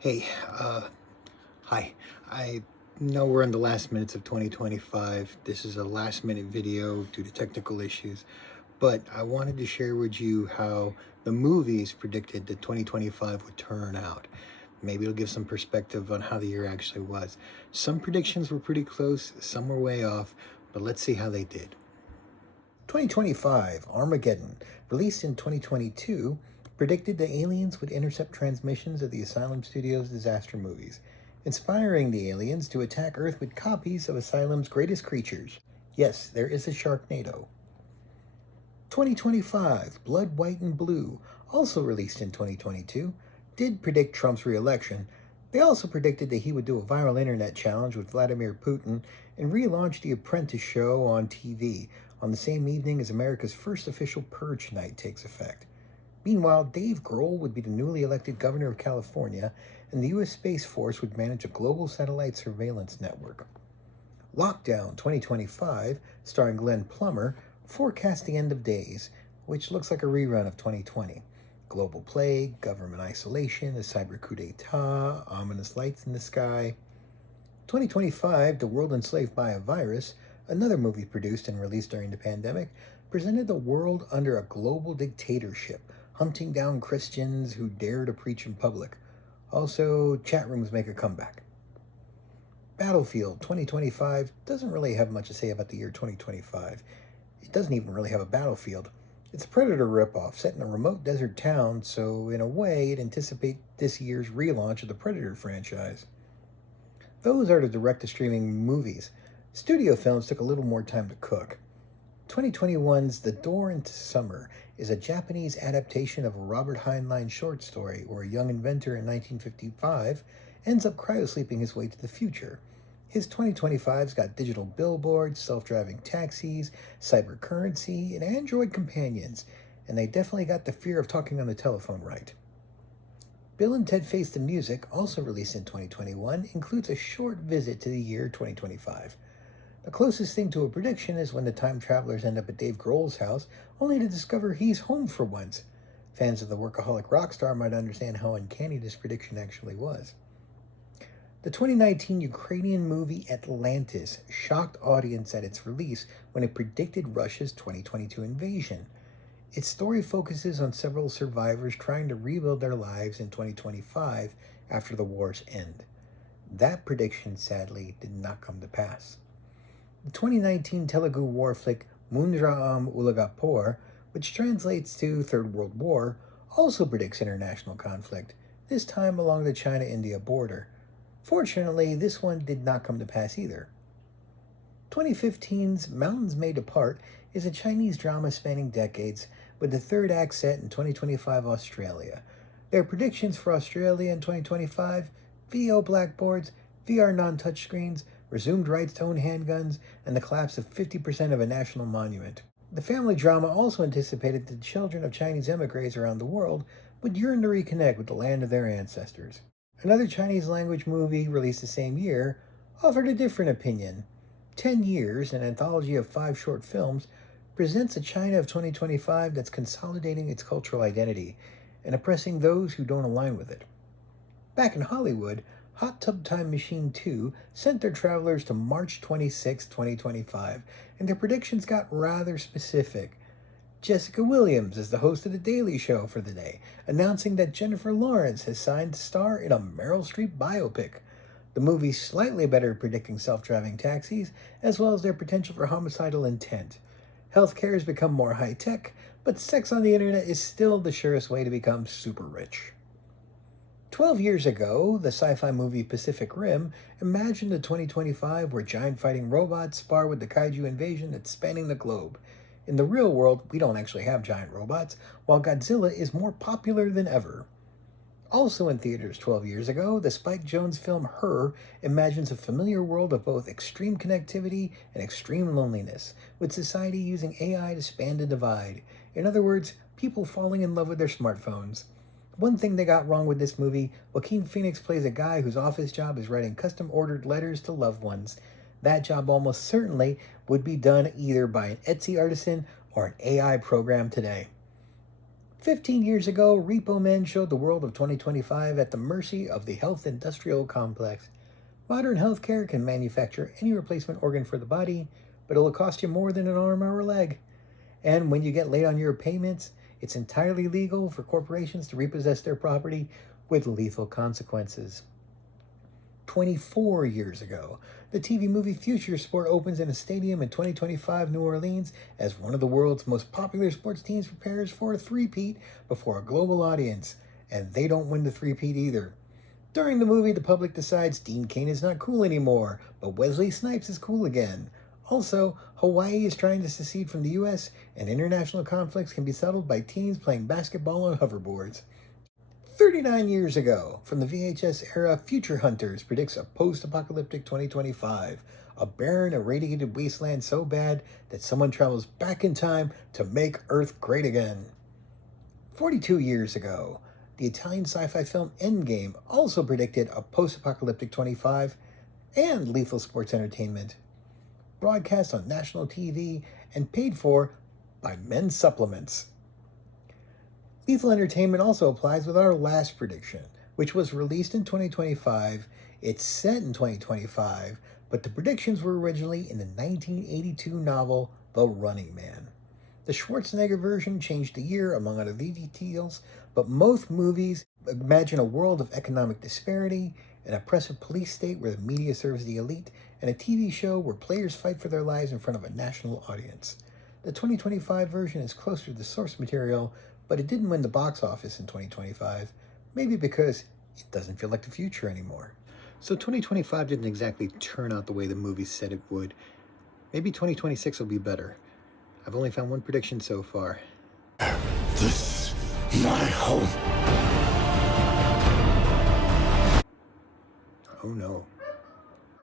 Hey, hi. I know we're in the last minutes of 2025. This is a last minute video due to technical issues, but I wanted to share with you how the movies predicted that 2025 would turn out. Maybe it'll give some perspective on how the year actually was. Some predictions were pretty close, some were way off, but let's see how they did. 2025 Armageddon, released in 2022, predicted that aliens would intercept transmissions of the Asylum Studios' disaster movies, inspiring the aliens to attack Earth with copies of Asylum's greatest creatures. Yes, there is a Sharknado. 2025 Blood, White, and Blue, also released in 2022, did predict Trump's re-election. They also predicted that he would do a viral internet challenge with Vladimir Putin and relaunch The Apprentice show on TV on the same evening as America's first official purge night takes effect. Meanwhile, Dave Grohl would be the newly elected governor of California, and the U.S. Space Force would manage a global satellite surveillance network. Lockdown 2025, starring Glenn Plummer, forecast the end of days, which looks like a rerun of 2020. Global plague, government isolation, a cyber coup d'etat, ominous lights in the sky. 2025, The World Enslaved by a Virus, another movie produced and released during the pandemic, presented the world under a global dictatorship, hunting down Christians who dare to preach in public. Also, chat rooms make a comeback. Battlefield 2025 doesn't really have much to say about the year 2025. It doesn't even really have a battlefield. It's a Predator ripoff set in a remote desert town, so in a way, it anticipates this year's relaunch of the Predator franchise. Those are the direct-to-streaming movies. Studio films took a little more time to cook. 2021's The Door into Summer is a Japanese adaptation of a Robert Heinlein short story where a young inventor in 1955 ends up cryosleeping his way to the future. His 2025's got digital billboards, self-driving taxis, cyber currency, and Android companions, and they definitely got the fear of talking on the telephone right. Bill and Ted Face the Music, also released in 2021, includes a short visit to the year 2025. The closest thing to a prediction is when the time travelers end up at Dave Grohl's house, only to discover he's home for once. Fans of the workaholic rock star might understand how uncanny this prediction actually was. The 2019 Ukrainian movie Atlantis shocked audience at its release when it predicted Russia's 2022 invasion. Its story focuses on several survivors trying to rebuild their lives in 2025 after the war's end. That prediction, sadly, did not come to pass. The 2019 Telugu war flick Mundraam Ulagapur, which translates to Third World War, also predicts international conflict, this time along the China-India border. Fortunately, this one did not come to pass either. 2015's Mountains May Depart is a Chinese drama spanning decades, with the third act set in 2025 Australia. Their predictions for Australia in 2025: video blackboards, VR non-touchscreens, resumed rights to own handguns, and the collapse of 50% of a national monument. The family drama also anticipated that children of Chinese emigres around the world would yearn to reconnect with the land of their ancestors. Another Chinese language movie released the same year offered a different opinion. 10 Years, an anthology of 5 short films, presents a China of 2025 that's consolidating its cultural identity and oppressing those who don't align with it. Back in Hollywood, Hot Tub Time Machine 2 sent their travelers to March 26, 2025, and their predictions got rather specific. Jessica Williams is the host of The Daily Show for the day, announcing that Jennifer Lawrence has signed to star in a Meryl Streep biopic. The movie's slightly better at predicting self-driving taxis, as well as their potential for homicidal intent. Healthcare has become more high-tech, but sex on the internet is still the surest way to become super rich. 12 years ago, the sci-fi movie Pacific Rim imagined a 2025 where giant fighting robots spar with the kaiju invasion that's spanning the globe. In the real world, we don't actually have giant robots, while Godzilla is more popular than ever. Also in theaters 12 years ago, the Spike Jonze film Her imagines a familiar world of both extreme connectivity and extreme loneliness, with society using AI to span the divide. In other words, people falling in love with their smartphones. One thing they got wrong with this movie: Joaquin Phoenix plays a guy whose office job is writing custom-ordered letters to loved ones. That job almost certainly would be done either by an Etsy artisan or an AI program today. 15 years ago, Repo Man showed the world of 2025 at the mercy of the health industrial complex. Modern healthcare can manufacture any replacement organ for the body, but it'll cost you more than an arm or a leg. And when you get late on your payments, it's entirely legal for corporations to repossess their property with lethal consequences. 24 years ago, the TV movie Future Sport opens in a stadium in 2025 New Orleans as one of the world's most popular sports teams prepares for a three-peat before a global audience, and they don't win the three-peat either. During the movie, the public decides Dean Cain is not cool anymore, but Wesley Snipes is cool again. Also, Hawaii is trying to secede from the US, and international conflicts can be settled by teens playing basketball on hoverboards. 39 years ago, from the VHS era, Future Hunters predicts a post-apocalyptic 2025, a barren, irradiated wasteland so bad that someone travels back in time to make Earth great again. 42 years ago, the Italian sci-fi film Endgame also predicted a post-apocalyptic 25 and lethal sports entertainment, broadcast on national TV and paid for by men's supplements. Lethal entertainment also applies with our last prediction, which was released in 2025. It's set in 2025, but the predictions were originally in the 1982 novel The Running Man. The Schwarzenegger version changed the year, among other details, but most movies imagine a world of economic disparity, an oppressive police state where the media serves the elite, and a TV show where players fight for their lives in front of a national audience. The 2025 version is closer to the source material, but it didn't win the box office in 2025, maybe because it doesn't feel like the future anymore. So 2025 didn't exactly turn out the way the movies said it would. Maybe 2026 will be better. I've only found one prediction so far. This is my home. Oh no.